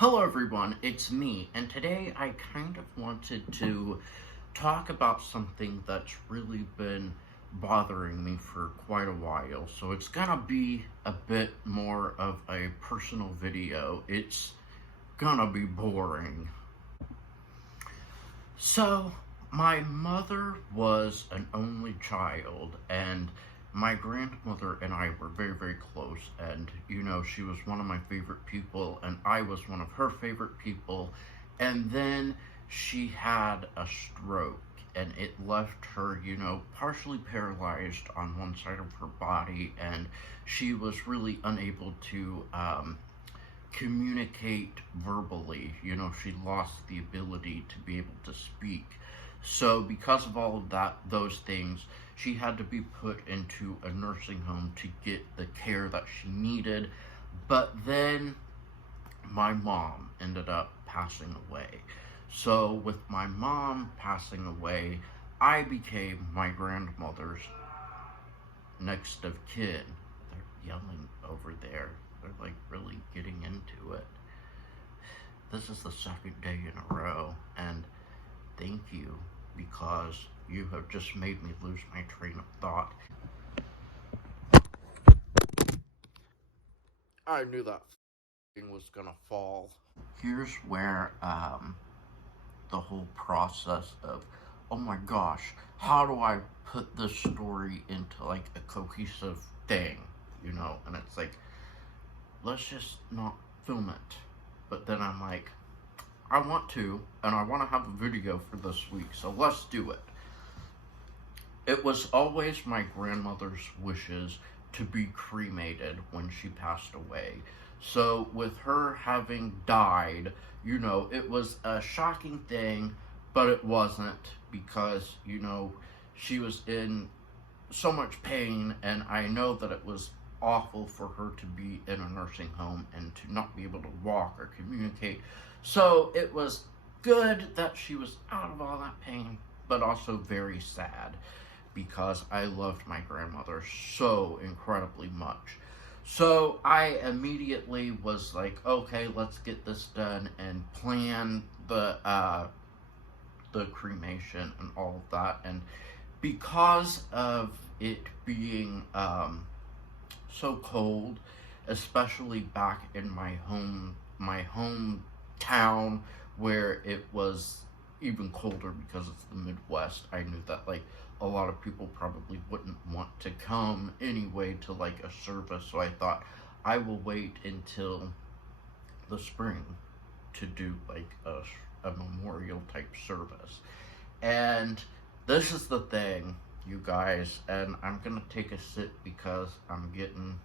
Hello everyone, it's me, and today I kind of wanted to talk about something that's really been bothering me for quite a while. So it's gonna be a bit more of a personal video. It's gonna be boring. So, my mother was an only child, and my grandmother and I were very, very close. And, she was one of my favorite people, and I was one of her favorite people. And then she had a stroke, and it left her, partially paralyzed on one side of her body, and she was really unable to, communicate verbally. She lost the ability to be able to speak. So because of all of those things, she had to be put into a nursing home to get the care that she needed. But then my mom ended up passing away. So with my mom passing away, I became my grandmother's next of kin. They're yelling over there. They're like really getting into it. This is the second day in a row, and thank you, because you have just made me lose my train of thought. I knew that thing was gonna fall. Here's where the whole process of, oh my gosh, how do I put this story into like a cohesive thing, and it's like, let's just not film it. But then I'm like, I want to, and I want to have a video for this week, so let's do it. It was always my grandmother's wishes to be cremated when she passed away. So with her having died, it was a shocking thing, but it wasn't, because, she was in so much pain, and I know that it was awful for her to be in a nursing home and to not be able to walk or communicate. So it was good that she was out of all that pain, but also very sad, because I loved my grandmother so incredibly much. So I immediately was like, okay, let's get this done and plan the cremation and all of that. And because of it being so cold, especially back in my hometown, where it was even colder because it's the Midwest, I knew that like a lot of people probably wouldn't want to come anyway to like a service. So I thought I will wait until the spring to do like a memorial type service. And this is the thing, you guys, and I'm gonna take a sip because I'm getting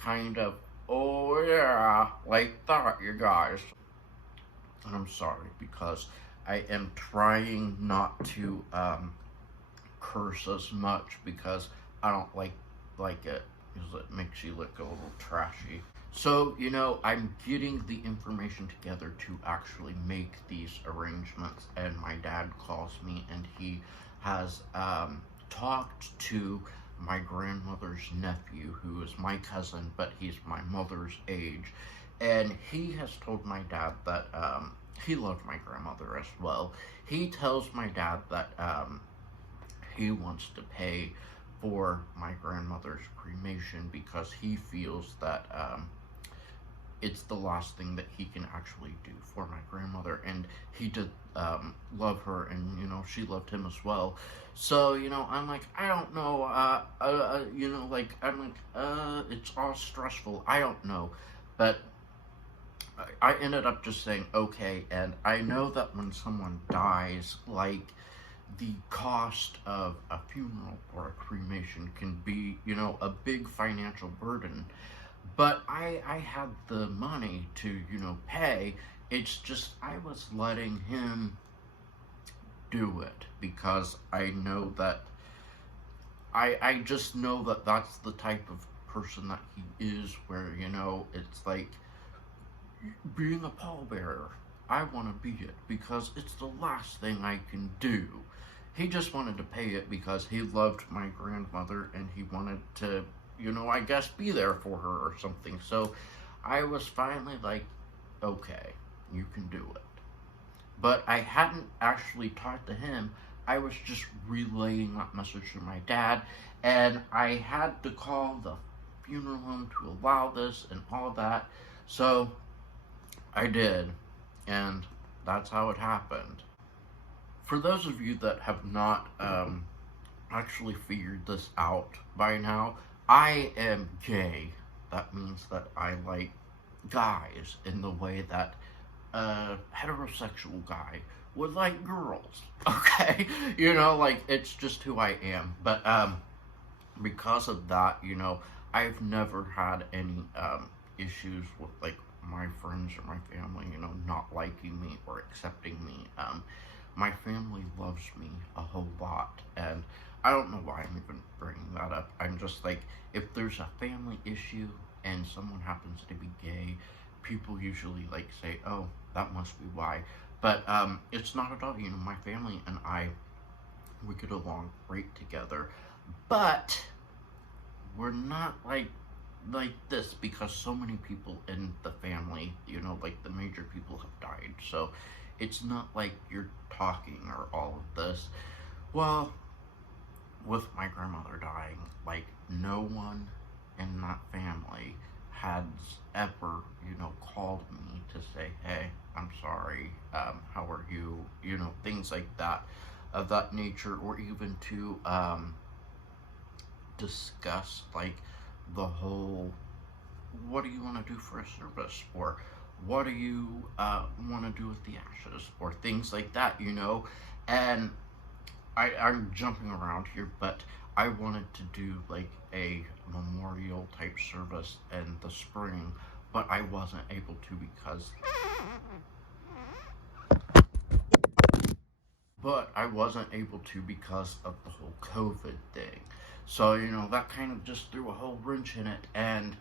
kind of, oh yeah, like that, you guys. And I'm sorry, because I am trying not to curse as much, because I don't like it, because it makes you look a little trashy. So, I'm getting the information together to actually make these arrangements, and my dad calls me, and he has talked to my grandmother's nephew, who is my cousin, but he's my mother's age, and he has told my dad that he loved my grandmother as well. He tells my dad that he wants to pay for my grandmother's cremation, because he feels that it's the last thing that he can actually do for my grandmother. And he did love her, and she loved him as well. So I'm like, I don't know, it's all stressful, I don't know. But I ended up just saying okay. And I know that when someone dies, like, the cost of a funeral or a cremation can be, a big financial burden. But I had the money to, pay. It's just I was letting him do it, because I know that, I just know that that's the type of person that he is, where, it's like being a pallbearer. I want to be it, because it's the last thing I can do. He just wanted to pay it because he loved my grandmother, and he wanted to, I guess be there for her or something. So I was finally like, okay, you can do it. But I hadn't actually talked to him. I was just relaying that message to my dad, and I had to call the funeral home to allow this and all that. So I did, and that's how it happened. For those of you that have not actually figured this out by now, I am gay. That means that I like guys in the way that a heterosexual guy would like girls. Okay? Like it's just who I am. But because of that, I've never had any issues with like my friends or my family, not liking me or accepting me. My family loves me a whole lot, and I don't know why I'm even bringing that up. I'm just like, if there's a family issue and someone happens to be gay, people usually like say, "Oh, that must be why." But it's not at all. My family and I, we get along great together, but we're not like this because so many people in the family, like the major people have died. So it's not like you're talking or all of this. Well, with my grandmother dying, like no one in that family has ever, called me to say, "Hey, I'm sorry, how are you?" Things like that, of that nature, or even to discuss like the whole, what do you want to do for a service, or what do you want to do with the ashes, or things like that, and I'm jumping around here, but I wanted to do like a memorial type service in the spring, but I wasn't able to because of the whole COVID thing. So, that kind of just threw a whole wrench in it. And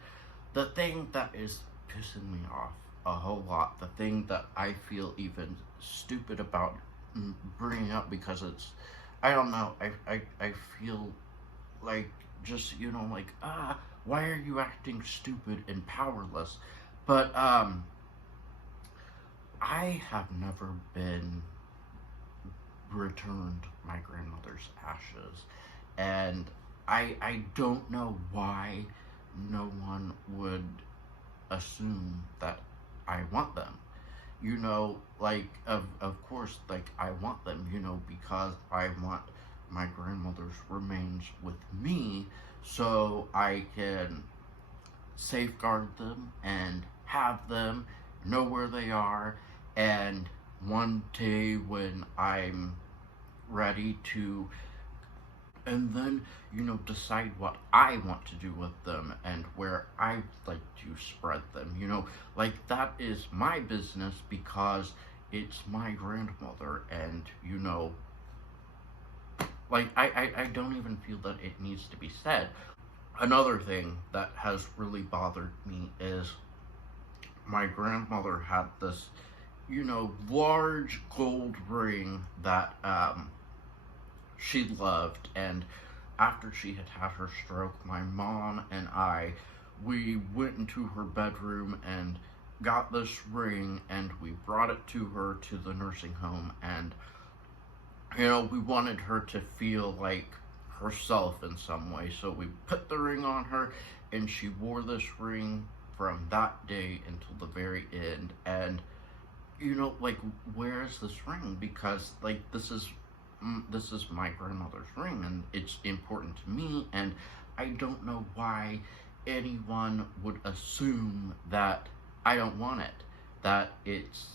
the thing that is pissing me off a whole lot, the thing that I feel even stupid about bringing up, because I don't know, I feel like just, like, why are you acting stupid and powerless? But, I have never been returned my grandmother's ashes, and I don't know why no one would assume that I want them. Like, of course, like, I want them, because I want my grandmother's remains with me, so I can safeguard them and have them, know where they are, and one day when I'm ready to, and then, decide what I want to do with them and where I like to spread them, like that is my business, because it's my grandmother, and, like, I don't even feel that it needs to be said. Another thing that has really bothered me is my grandmother had this, large gold ring that she loved, and after she had had her stroke, my mom and we went into her bedroom and got this ring, and we brought it to her to the nursing home, and we wanted her to feel like herself in some way, so we put the ring on her, and she wore this ring from that day until the very end. And like, where is this ring? Because like, this is my grandmother's ring, and it's important to me, and I don't know why anyone would assume that I don't want it, that it's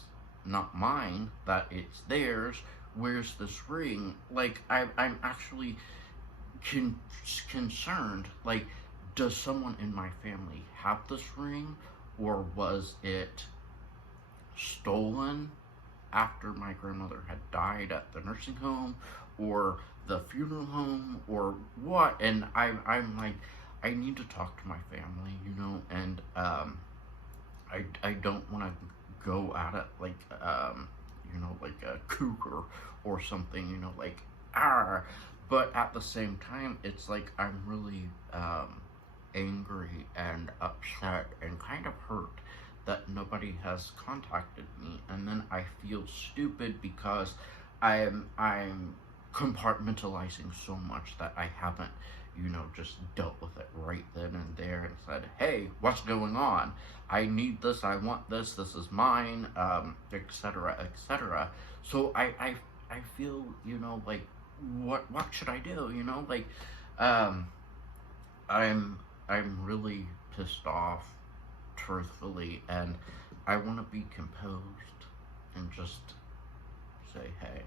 not mine, that it's theirs. Where's this ring? Like, I'm actually concerned, like, does someone in my family have this ring, or was it stolen after my grandmother had died at the nursing home or the funeral home, or what? And I'm like, I need to talk to my family, and I don't want to go at it like like a cougar or something, like, but at the same time, it's like I'm really angry and upset and kind of hurt that nobody has contacted me, and then I feel stupid because I'm compartmentalizing so much that I haven't, just dealt with it right then and there and said, hey, what's going on? I need this, I want this, this is mine, etc., etc. So I feel, like, what should I do? Um, I'm I'm really pissed off, truthfully, and I want to be composed and just say, hey,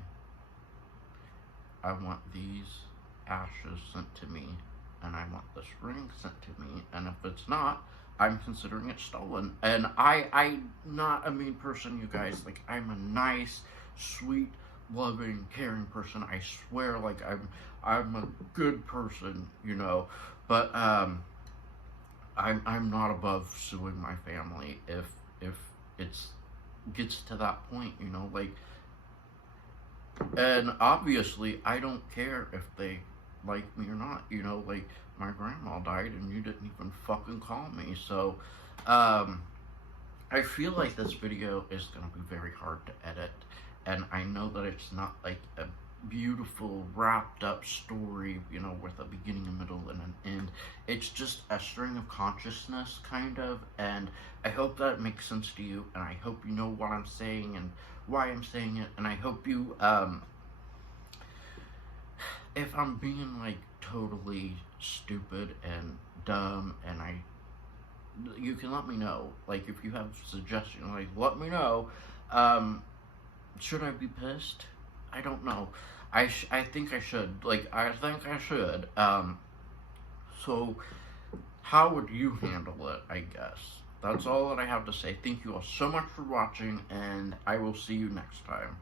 I want these ashes sent to me, and I want this ring sent to me, and if it's not, I'm considering it stolen. And I'm not a mean person, you guys. Like, I'm a nice, sweet, loving, caring person. I swear, like, I'm a good person, but I'm not above suing my family if it's gets to that point, like. And obviously, I don't care if they like me or not. Like, my grandma died and you didn't even fucking call me. So, I feel like this video is going to be very hard to edit. And I know that it's not like a beautiful, wrapped up story, with a beginning, a middle, and an end. It's just a string of consciousness, kind of. And I hope that it makes sense to you. And I hope you know what I'm saying and why I'm saying it, and I hope you, if I'm being, like, totally stupid and dumb, and you can let me know, like, if you have suggestions, like, let me know. Should I be pissed? I don't know. I think I should, I think I should, so, how would you handle it, I guess? That's all that I have to say. Thank you all so much for watching, and I will see you next time.